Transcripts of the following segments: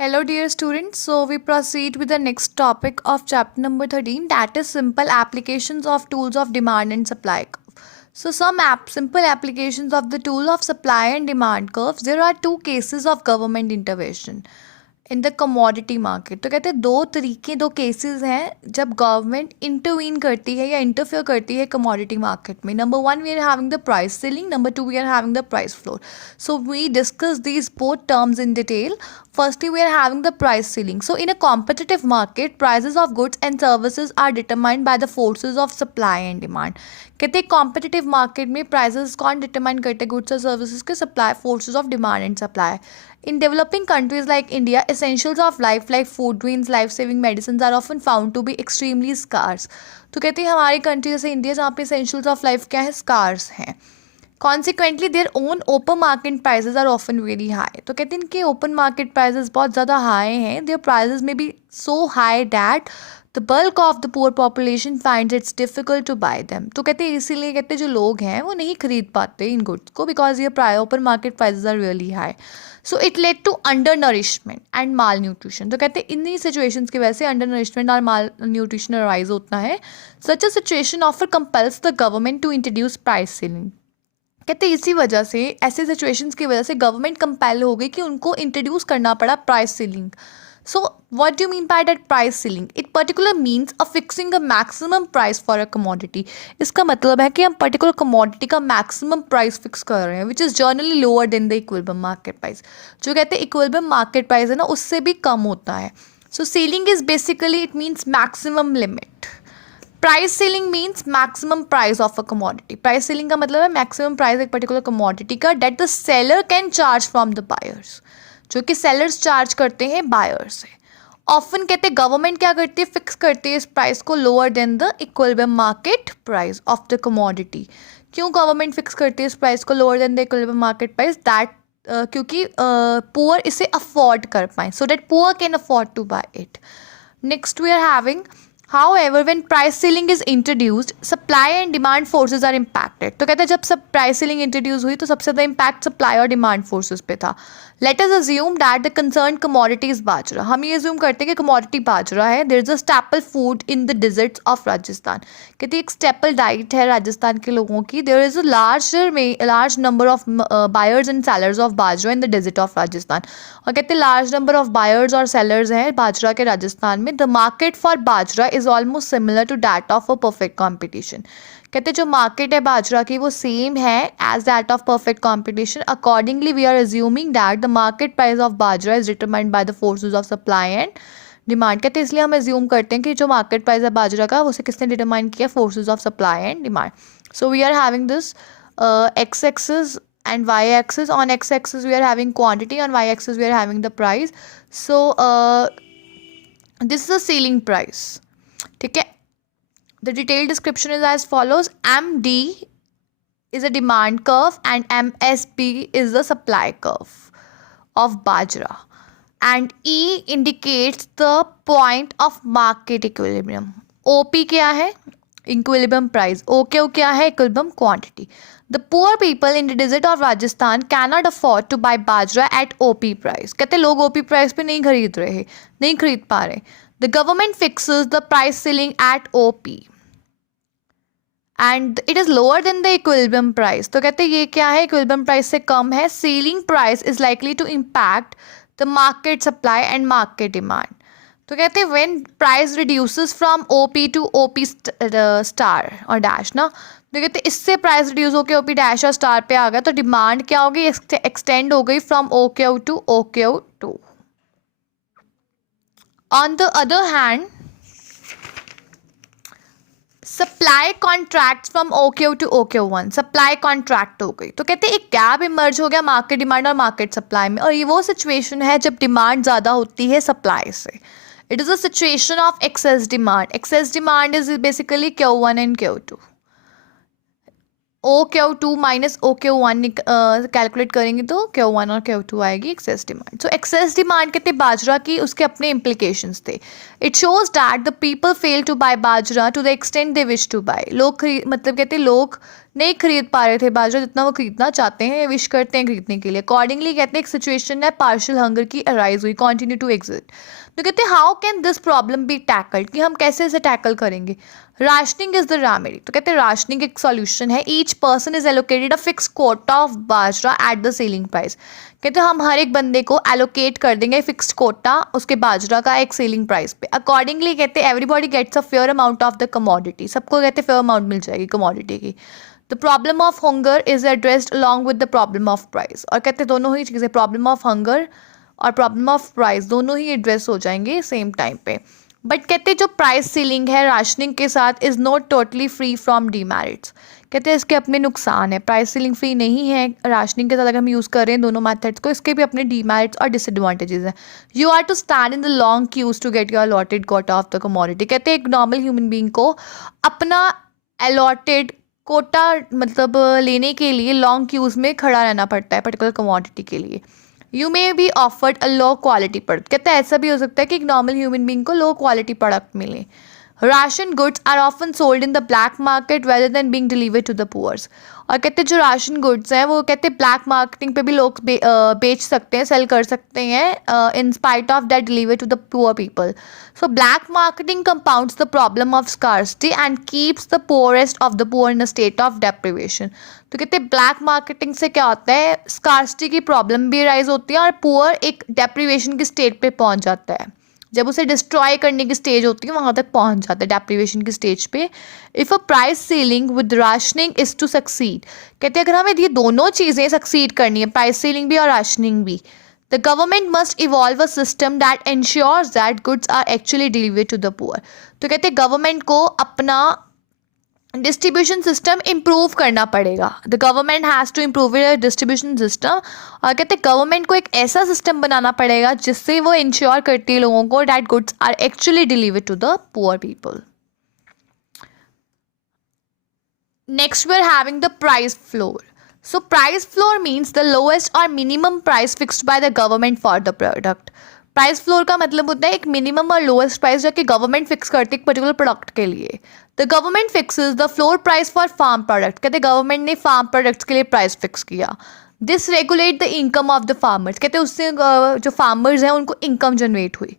Hello dear students, so we proceed with the next topic of chapter number 13, that is simple applications of tools of demand and supply curve. So some simple applications of the tool of supply and demand curves. There are two cases of government intervention in the commodity market. तो कहते हैं दो cases हैं जब government intervene करती है या interfere करती है कमोडिटी मार्केट में. Number one, we are having the price ceiling. Number two, we are having the price floor. So we discuss these both terms in detail. Firstly, we are having the price ceiling. So in a competitive market, prices of goods and services are determined by the forces of supply and demand. कहते हैं competitive market में prices कौन determine करते हैं? Goods और services के supply, forces of demand and supply. In developing countries like India, essentials of life like food, grains, life-saving medicines are often found to be extremely scarce. तो कहते हैं हमारी कंट्री जैसे इंडिया जहाँ पे essentials of life क्या है? Scars हैं. Consequently, their own open market prices are often very high. तो कहते हैं इनके open market prices बहुत ज़्यादा high हैं. Their prices may be so high that the bulk of the poor population finds it's difficult to buy them. तो कहते हैं इसीलिए कहते हैं जो लोग हैं वो नहीं खरीद पाते इन गुड्स को because ये open market prices are really high. So it led to undernourishment and malnutrition. तो कहते हैं इन्हीं situations की वजह से undernourishment और malnutrition arise होता है. Such a situation often compels the government to introduce price ceiling. कहते इसी वजह से ऐसे सिचुएशंस की वजह से गवर्नमेंट कंपेल हो गई कि उनको इंट्रोड्यूस करना पड़ा price ceiling. So what do mean by that price ceiling? It particular means a fixing a maximum price for a commodity. इसका मतलब है कि हम पर्टिकुलर कमोडिटी का मैक्सिमम प्राइस फिक्स कर रहे हैं which is generally lower than the equilibrium market price. जो कहते हैं इक्विलिब्रियम मार्केट प्राइस है ना, उससे भी कम होता है. So ceiling is basically it means maximum limit. Price ceiling means maximum price of a commodity. Price ceiling का मतलब है मैक्सिमम प्राइस एक पर्टिकुलर कमोडिटी का that the seller can charge from the buyers, जो कि सेलर्स चार्ज करते हैं buyer से. ऑफन कहते हैं गवर्नमेंट क्या करती है? फिक्स करती है इस प्राइस को lower than the equilibrium market price of the commodity. क्यों गवर्नमेंट फिक्स करती है इस प्राइस को lower than the equilibrium market price? That क्योंकि पुअर इसे अफोर्ड कर पाए, so that poor can afford to buy it. Next we are having However, when price ceiling is introduced, supply and demand forces are impacted. तो कहते हैं जब सब price ceiling introduce हुई तो सबसे ज़्यादा इम्पैक्ट सप्लाई और डिमांड फोर्सेस पे था. Let us assume that the concern commodity is bajra. हम ये अज्यूम करते हैं कि कमोडिटी बाजरा है. There is a staple food in the deserts of Rajasthan. कहते हैं एक स्टेपल डाइट है राजस्थान के लोगों की. There is a large number of buyers and sellers of bajra in the desert of Rajasthan. और कहते हैं लार्ज नंबर ऑफ बायर्स और सेलर्स हैं बाजरा के राजस्थान में. The market for bajra is almost similar to that of a perfect competition. कहते जो मार्केट है बाजरा की वो सेम है as that of perfect competition. Accordingly we are assuming that the market price of bajra is determined by the forces of supply and demand. कहते इसलिए हम assume करते हैं कि जो मार्केट प्राइस है बाजरा का उसे किसने डिटरमाइन किया? Forces of supply and demand. So we are having this x axis and y axis. On x axis we are having quantity, on y axis we are having the price. So this is a ceiling price. ठीक है. The detailed description is as follows. MD is a demand curve and MSP is the supply curve of bajra, and E indicates the point of market equilibrium. OP क्या है? Equilibrium price. OQ क्या है? Equilibrium quantity. The poor people in the desert of Rajasthan cannot afford to buy bajra at OP price. कहते लोग OP price पे नहीं खरीद पा रहे. The government fixes the price ceiling at OP and it is lower than the equilibrium price. तो कहते ये क्या है? Equilibrium price से कम है. Ceiling price is likely to impact the market supply and market demand. तो कहते हैं when price reduces from OP to OP star और dash ना, तो कहते इससे प्राइस रिड्यूस होकर OP डैश और स्टार पे आ गया तो डिमांड क्या हो गई? एक्सटेंड हो गई from OQ to OQ2. On the other hand, supply contract from OQ to OQ1. Supply contract हो गई तो कहते हैं एक गैप इमर्ज हो गया मार्केट डिमांड और मार्केट सप्लाई में. और ये वो सिचुएशन है जब डिमांड ज़्यादा होती है सप्लाई से. It is a situation of excess demand. Excess demand is basically Q1 and Q2. OQ2 minus OQ1 calculate करेंगे तो Q1 और Q2 आएगी excess demand. So excess demand कहते बाजरा की उसके अपने इम्प्लीकेशंस थे. It shows that the people fail to buy bajra to the extent they wish to buy. लोग मतलब कहते लोग नहीं खरीद पा रहे थे बाजरा जितना वो खरीदना चाहते हैं या विश करते हैं खरीदने के लिए। अकॉर्डिंगली कहते हैं एक सिचुएशन है पार्शियल हंगर की अराइज हुई, कंटिन्यू टू एग्जिस्ट। तो कहते हैं how can this problem B tackled, कि हम कैसे इसे टैकल करेंगे। राशनिंग इज द रेमेडी, तो कहते हैं राशनिंग एक सॉल्यूशन है। Each person is allocated a fix Kota of bajra at the selling price. कहते हैं हम हर एक बंदे को एलोकेट कर देंगे फिक्स्ड कोटा उसके बाजरा का एक सेलिंग प्राइस पे। अकॉर्डिंगली कहते हैं everybody gets a fair amount of the commodity, सबको कहते हैं फेयर अमाउंट मिल जाएगी कमोडिटी की। The problem of hunger is addressed along with the problem of price, और कहते हैं दोनों ही चीज़ें प्रॉब्लम ऑफ हंगर और प्रॉब्लम ऑफ प्राइस दोनों ही एड्रेस हो जाएंगे सेम टाइम पे। बट कहते हैं जो प्राइस सीलिंग है राशनिंग के साथ is not totally free from demerits. कहते हैं इसके अपने नुकसान है, प्राइस सीलिंग फ्री नहीं है राशनिंग के साथ अगर हम यूज़ कर रहे हैं दोनों मेथड्स को, इसके भी अपने डीमेरिट्स और डिसएडवांटेजेस हैं। You are to stand in the long queues to get your allotted quota of the commodity. कहते हैं एक नॉर्मल ह्यूमन बीइंग को अपना अलॉटेड कोटा मतलब लेने के लिए लॉन्ग क्यूज में खड़ा रहना पड़ता है पर्टिकुलर कमोडिटी के लिए। You may be offered a low quality product, कहते हैं ऐसा भी हो सकता है कि एक नॉर्मल ह्यूमन बीइंग को लो क्वालिटी प्रोडक्ट मिले। Ration goods are often sold in the black market rather than being delivered to the poors, और कहते हैं जो राशन गुड्स हैं वो कहते हैं ब्लैक मार्केटिंग पे भी लोग बेच सकते हैं, सेल कर सकते हैं in spite of that deliver to the poor people. So black marketing compounds the problem of scarcity and keeps the poorest of the poor in a state of deprivation. तो कहते हैं ब्लैक मार्केटिंग से क्या होता है, scarcity की problem भी rise होती है और पुअर एक डेप्रिवेशन की स्टेट पे पहुंच जाता है, जब उसे डिस्ट्रॉय करने की स्टेज होती है वहां तक पहुंच जाता है डेप्रिवेशन की स्टेज पे। If a price ceiling with rationing is to succeed, कहते हैं अगर हमें ये दोनों चीज़ें सक्सीड करनी है, प्राइस सीलिंग भी और राशनिंग भी, the government must evolve a system that ensures that goods are actually delivered to the poor. तो कहते हैं गवर्नमेंट को अपना डिस्ट्रीब्यूशन सिस्टम इम्प्रूव करना पड़ेगा। The government has to improve it distribution system, और कहते हैं गवर्नमेंट को एक ऐसा सिस्टम बनाना पड़ेगा जिससे वो इंश्योर करती है लोगों को that goods are actually delivered to the poor people. Next we are having the price floor. So price floor means the lowest or minimum price fixed by the government for the product. Price floor का मतलब होता है एक minimum और lowest price जो कि government fix करती है एक पर्टिकुलर प्रोडक्ट के लिए। The government fixes the floor price for farm product, कहते हैं गवर्नमेंट ने फार्म प्रोडक्ट्स के लिए प्राइस फिक्स किया। This regulate the income of the farmers, कहते हैं उससे जो फार्मर्स हैं उनको इनकम जनरेट हुई।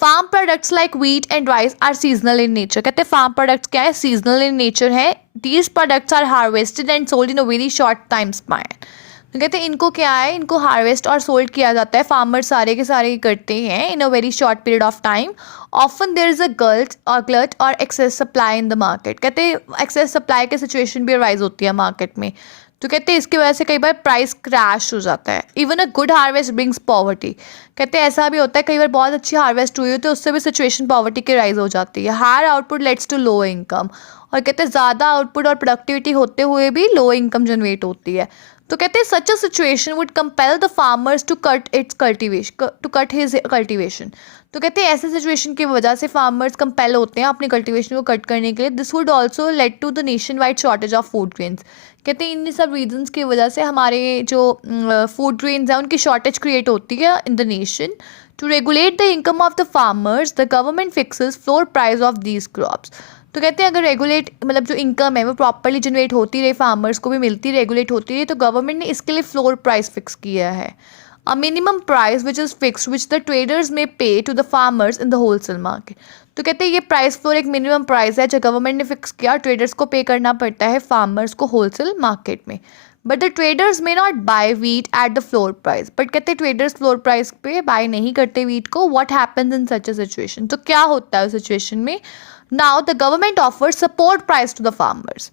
Farm products like wheat and rice are seasonal in nature, कहते हैं फार्म प्रोडक्ट्स क्या है, सीजनल इन नेचर है। These products are harvested and sold in a very short time span. तो कहते हैं इनको क्या है, इनको हार्वेस्ट और सोल्ड किया जाता है, फार्मर सारे के सारे करते हैं in a very short period of time. Often there is a glut or excess supply in the market, कहते हैं एक्सेस सप्लाई की सिचुएशन भी अराइज होती है मार्केट में। तो कहते हैं इसकी वजह से कई बार प्राइस क्रैश हो जाता है। Even a good harvest brings poverty, कहते हैं ऐसा भी होता है कई बार बहुत अच्छी हार्वेस्ट हुई होती है उससे भी सिचुएशन पॉवर्टी की राइज हो जाती है। Higher output leads to low income, और कहते हैं ज़्यादा आउटपुट और प्रोडक्टिविटी होते हुए भी लो इनकम जनरेट होती है। तो कहते हैं such a situation would compel the farmers to cut his cultivation. तो कहते हैं ऐसे सिचुएशन की वजह से फार्मर्स कंपेल होते हैं अपनी कल्टिवेशन को कट करने के लिए। This would also lead to the nationwide shortage of food grains, कहते हैं इन सब रीजंस की वजह से हमारे जो फूड ग्रेन्स हैं उनकी शॉर्टेज क्रिएट होती है in the nation. To regulate the income of the farmers the government fixes floor price of these crops. तो कहते हैं अगर रेगुलेट मतलब जो इनकम है वो प्रॉपरली जनरेट होती रहे, फार्मर्स को भी मिलती रेगुलेट होती रही, तो गवर्नमेंट ने इसके लिए फ्लोर प्राइस फिक्स किया है। A minimum price which is fix which the traders may pay to the farmers in the wholesale market. तो कहते हैं ये प्राइस फ्लोर एक मिनिमम प्राइस है जो गवर्नमेंट ने फिक्स किया, ट्रेडर्स को पे करना पड़ता है फार्मर्स को होलसेल मार्केट में। But the traders may not buy wheat at the floor price, but कहते हैं ट्रेडर्स फ्लोर प्राइस पे बाय नहीं करते वीट को। What happens in such a situation, तो क्या होता है उस सिचुएशन में। Now the government offer support price to the farmers.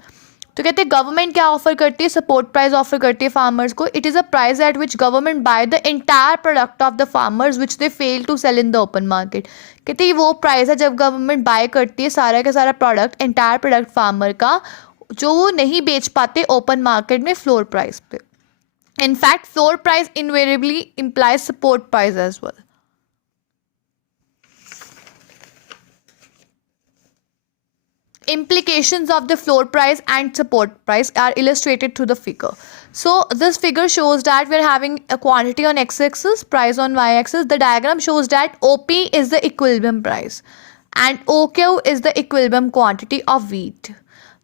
तो कहते हैं गवर्नमेंट क्या ऑफर करती है, सपोर्ट प्राइस ऑफर करती है फार्मर्स को। It is a price at which government buy the entire product of the farmers which they fail to sell in the open market. कहते हैं वो प्राइस है जब गवर्नमेंट बाय करती है सारा का सारा प्रोडक्ट, एंटायर प्रोडक्ट फार्मर का, जो वो नहीं बेच पाते ओपन मार्केट में फ्लोर प्राइस पे। In fact floor price invariably implies support price as well. Implications of the floor price and support price are illustrated through the figure. So this figure shows that we are having a quantity on x-axis, price on y-axis. The diagram shows that OP is the equilibrium price and OQ is the equilibrium quantity of wheat.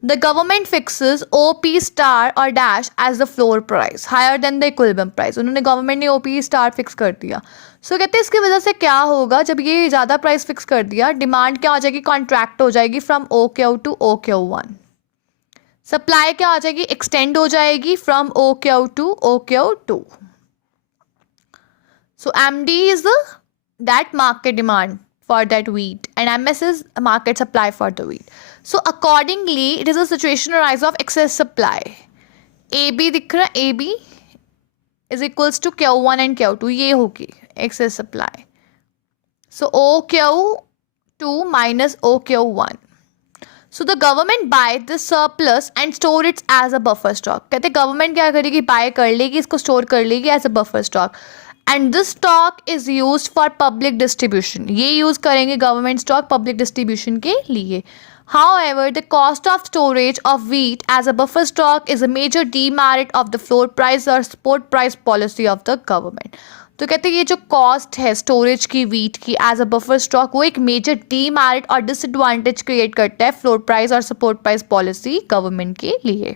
The government fixes OP star or dash as the floor price higher than the equilibrium price. उन्होंने government ने OP star fix कर दिया. सो कहते हैं इसकी वजह से क्या होगा, जब ये ज़्यादा प्राइस फिक्स कर दिया, डिमांड क्या हो जाएगी, कॉन्ट्रैक्ट हो जाएगी from OQ to OQ1. Supply क्या हो जाएगी, एक्सटेंड हो जाएगी from OQ to OQ2. So MD is that market demand for that wheat and MS is a market supply for the wheat. So accordingly it is a situation arise of excess supply. AB दिख रहा है, AB is equals to Q1 and Q2, ये होगी excess supply. So OQ2 minus OQ1. So the government buy the surplus and store it as a buffer stock. कहते government क्या करेगी, buy कर लेगी, इसको स्टोर कर लेगी as a buffer stock. And this stock is use for public distribution. ये use करेंगे गवर्नमेंट स्टॉक पब्लिक डिस्ट्रीब्यूशन के लिए. However, the cost of storage of wheat as a buffer stock is a major demerit of the floor price or spot price policy of the government. तो कहते हैं ये जो cost है storage की wheat की एज अ बफर स्टॉक, वो एक मेजर डीमेरिट और डिसएडवांटेज क्रिएट करता है फ्लोर प्राइस और सपोर्ट प्राइस पॉलिसी गवर्नमेंट के लिए.